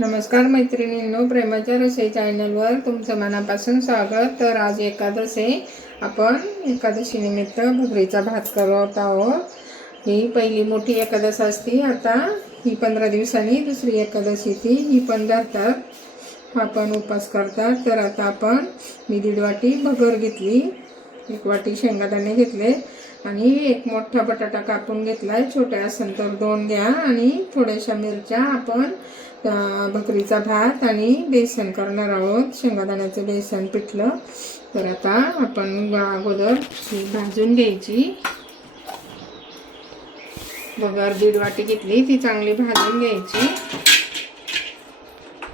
नमस्कार मैत्रिणींनो, प्रेमाच्या रसोई चॅनलवर तुमचं मनापासून स्वागत। तर आज एकादश आहे, आपण एकादशी निमित्त भगरीचा भात करत आहोत। ही पहिली मोठी एकादश असते, आता ही 15 दिवसांनी दुसरी एकादशी ती ही पण धरतात, आपण उपवास करतात। तर आता आपण मी 1.5 वाटी भगर घेतली, 1 वाटी शेंगादाणे घेतले आणि एक मोठा बटाटा कापून घेतलाय, छोटे असेल तर 2 घ्या आणि थोड्याशा मिरच्या। आपण भगरीचा भात आणि बेसन करणार आहोत, शेंगादाण्याचं बेसन पिठलं। तर आता आपण अगोदर ही भाजून घ्यायची। भगर 1.5 वाटी घेतली, ती चांगली भाजून घ्यायची,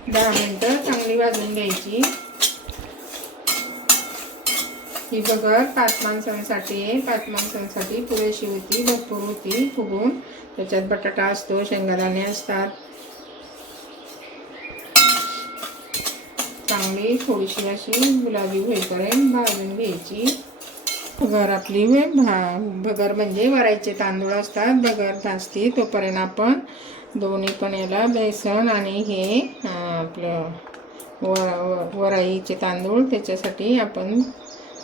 10 मिनिटं चांगली भाजून घ्यायची। ही भगर 5 माणसांसाठी आहे, 5 माणसांसाठी पुरेशी होती, भरपूर होती फुगून। त्याच्यात बटाटा असतो, शेंगादाणे असतात। चांगली थोडीशी अशी गुलाबी होईपर्यंत भाजून घ्यायची भगर आपली। भगर म्हणजे वराईचे तांदूळ असतात, भगर भाजती तोपर्यंत आपण दोन्ही पण याला बेसन आणि हे आपलं वराईचे तांदूळ, त्याच्यासाठी आपण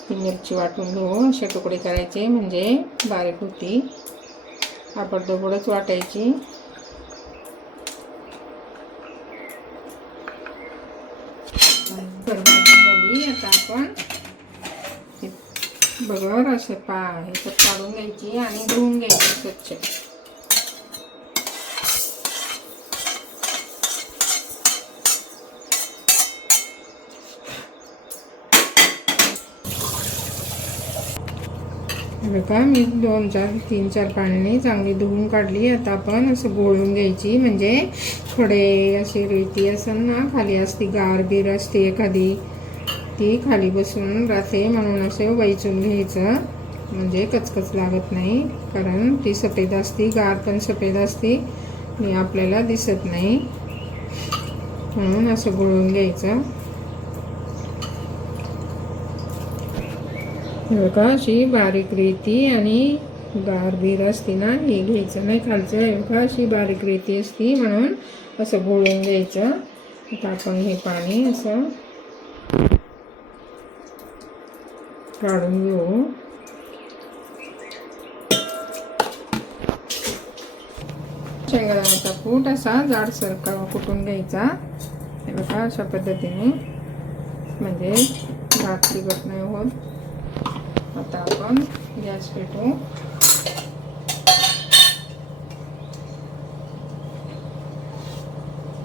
ही मिरची वाटून घेऊ। असे तुकडे करायचे म्हणजे बारीक होती, आपडदोबडच वाटायची। झाली, आता आपण भगर असे ह्याच्यात काढून घ्यायची आणि धुवून घ्यायची स्वच्छ। बघा, मी 2-3-4 पाण्याने चांगली धुवून काढली। आता आपण असं गोळून घ्यायची, म्हणजे थोडे अशी रेती असेल ना खाली असती, गारबीर असते एखादी, ती खाली बसून राहते, म्हणून असे वैचून घ्यायचं, म्हणजे कचकच लागत नाही। कारण ती सफेद असती, गार पण सफेद असती आणि आपल्याला दिसत नाही, म्हणून असं गोळून घ्यायचं। बघा, अशी बारीक रेती आणि गारबीर असते ना, हे घ्यायचं नाही खालचं। बघा, अशी बारीक रेती असती, म्हणून असं गोळून घ्यायचं। आता आपण हे पाणी असं काढून घेऊ। शेंगदाण्याचा कूट असा जाडसर कुटून घ्यायचा, हे बघा अशा पद्धतीने, म्हणजे भात चिकट नाही होत। आता आपण गॅस पेटवू।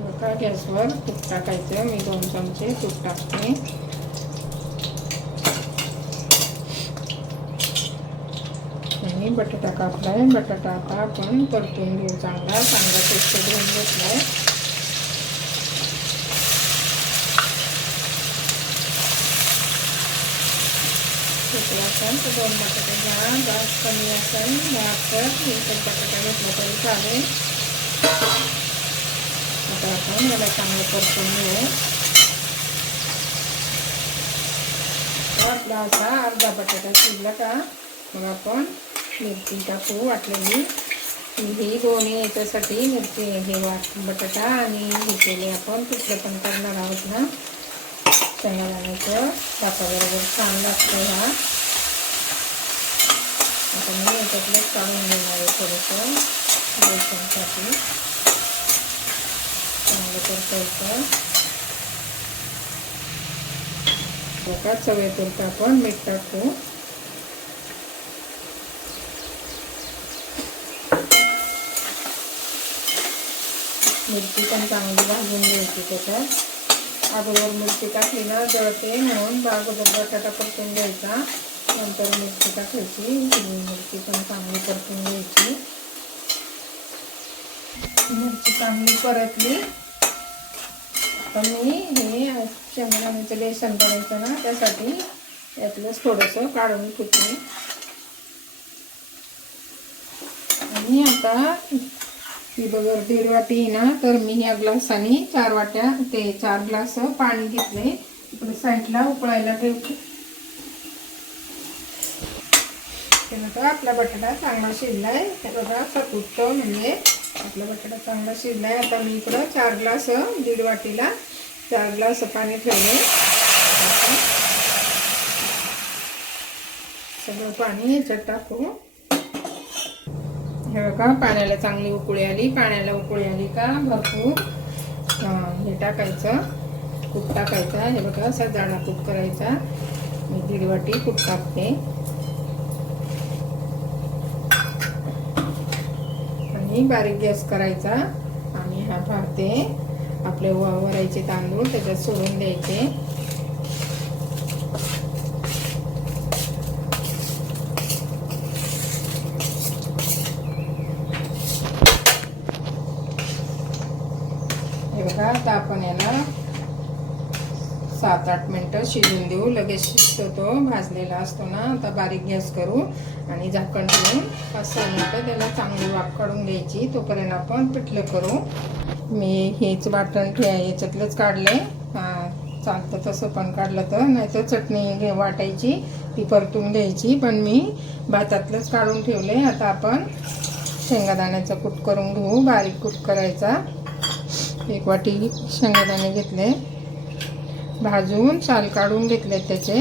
बघा, गॅसवर तूप टाकायचं, मी 2 चमचे तूप टाकते आणि बटाटा कापलाय, बटाटा आता आपण परतून घेऊ, चांगला स्वच्छ धुवून घेतलाय। असेल तर 2 बटाटे घ्या, जास्त कमी असेल 1 बटाटा घेतला तरी चालेल। आता आपण याला चांगलं परतून घेऊ। आपला असा अर्धा बटाटा शिजला का मग आपण मिरची टाकू वाटलेली। ही दोन्ही याच्यासाठी मिरची हे बटाटा आणि हे केले आपण पिठलं पण करणार आहोत ना, शेंगादाण्याचं भाताबरोबर छान लागतं हा। आता मी याच्यातलं काढून घेणार आहे थोडंसं बेसनसाठी, चांगलं परतायचं। बघा, चवीपुरतं आपण मीठ टाकू। मिरची पण चांगली भाजून घ्यायची त्याच्यात। अगोदर मिरची टाकली ना जळते, म्हणून अगोदर बटाटा परतून घ्यायचा, नंतर मिरची टाकायची। मिरची पण चांगली परतून घ्यायची। मिरची चांगली परतली, आता मी हे शेंगदाण्याचं बेसन करायचं ना, त्यासाठी यातलंच थोडंसं काढून फुटले आणि आता ही बघर 1.5 वाटी ना, तर मी या ग्लासाने 4 वाट्या ते 4 ग्लास पाणी घेतले, इकडे साईडला उकळायला ठेवते। ते बघा, आपला बटाटा चांगला शिजलाय, हे बघा, असा फुटतो म्हणजे आपला बटाटा चांगला शिजला आहे. आता मी इकडं 4 ग्लास, 1.5 वाटीला 4 ग्लास पाणी ठेवले. सगळं पाणी याच्यात टाकू. हे बघा पाण्याला चांगली उकळी आली. पाण्याला उकळी आली का भरपूर हे टाकायचं, कूट टाकायचा. हे बघा असा जाडा कूट करायचा. मी 1.5 वाटी कूट टाकते आणि बारीक गॅस करायचा. आणि हा भाते आपले वरायचे तांदूळ त्याच्यात सोडून द्यायचे. हे बघा आता आपण याला 7-8 मिनटं शिजून देऊ. लगेच शिजतो तो, भाजलेला असतो ना. आता बारीक गॅस करू आणि झाकण ठेवून 5-6 मिनटं त्याला चांगली वाफ काढून घ्यायची. तोपर्यंत आपण पिठलं करू. मी हेच वाटण याच्यातलंच काढले. चालतं तसं पण काढलं तर, नाहीतर चटणी वाटायची ती परतून घ्यायची. पण मी भातातलंच काढून ठेवले. आता आपण शेंगादाण्याचा कूट करून घेऊ. बारीक कूट करायचा. 1 वाटी शेंगादाणे घेतले, भाजून साल काढून घेतले त्याचे.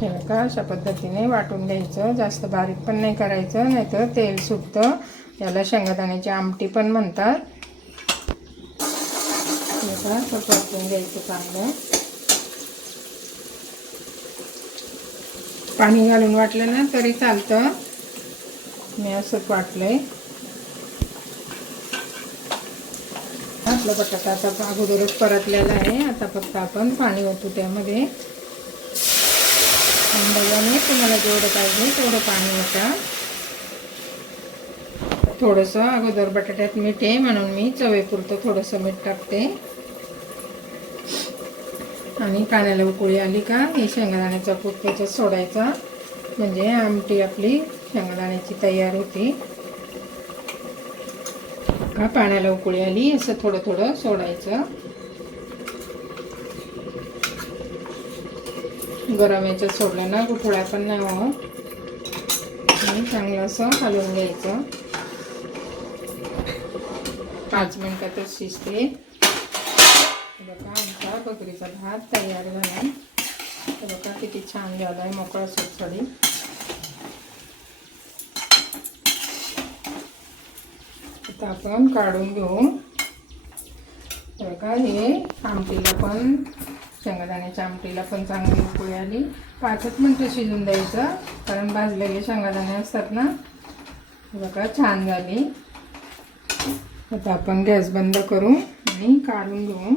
हे बघा अशा पद्धतीने वाटून घ्यायचं. जास्त बारीक पण नाही करायचं, नाहीतर तेल सुटतं. याला शेंगादाण्याची आमटी पण म्हणतात. हे बघा असं परतून घ्यायचं चांगलं. पाणी घालून वाटलं ना तरी चालतं. मी असंच वाटलंय. आपला बटाटा आता अगोदरच परतलेला आहे. आता फक्त आपण पाणी ओतू त्यामध्ये. अंदाजाने तुम्हाला जेवढं पाहिजे तेवढं पाणी ओता. थोडंसं अगोदर बटाट्यात मीठ आहे म्हणून मी चवीपुरतं थोडंसं मीठ टाकते. आणि पाण्याला उकळी आली का हे शेंगदाण्याचा कूट त्याच्यात सोडायचा. म्हणजे आमटी आपली शेंगदाण्याची तयार होती. का पाण्याला उकळी आली असं थोडं थोडं सोडायचं. गरम याच्यात सोडलं ना गुठळ्या पण नाही होत. आणि चांगलं असं हलवून घ्यायचं. 5 मिनिटातच शिजते. बघा आमचा बकरीचा भात तयार झाला. बघा किती छान झालाय, मोकळा सडसडीत. आता आपण काढून घेऊ. बघा हे आमटीला पण, शेंगादाण्याच्या आमटीला पण चांगली उकळी आली. 5 मिनिटं शिजून द्यायचं, कारण भाजलेले शेंगादाणे असतात ना. बघा छान झाली. आता आपण गॅस बंद करू आणि काढून घेऊ.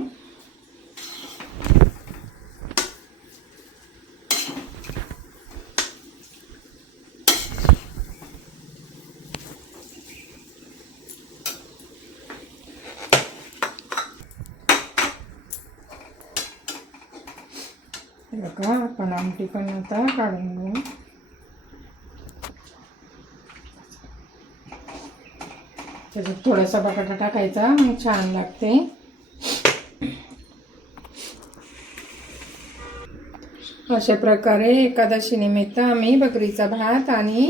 बघा आपण आमटी पण आता काढून घेऊ. त्याच्यात थोडासा बटाटा टाकायचा, मग छान लागते. अशा प्रकारे एकादशी निमित्त आम्ही बकरीचा भात आणि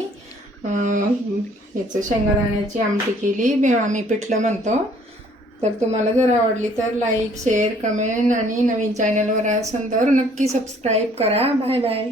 याचं शेंगादाण्याची आमटी केली. आम्ही पिठलं म्हणतो. तर तुम्हाला जर आवडली तर लाईक, शेअर, कमेंट आणि नवीन चॅनलवर असाल तर नक्की सबस्क्राईब करा. Bye bye.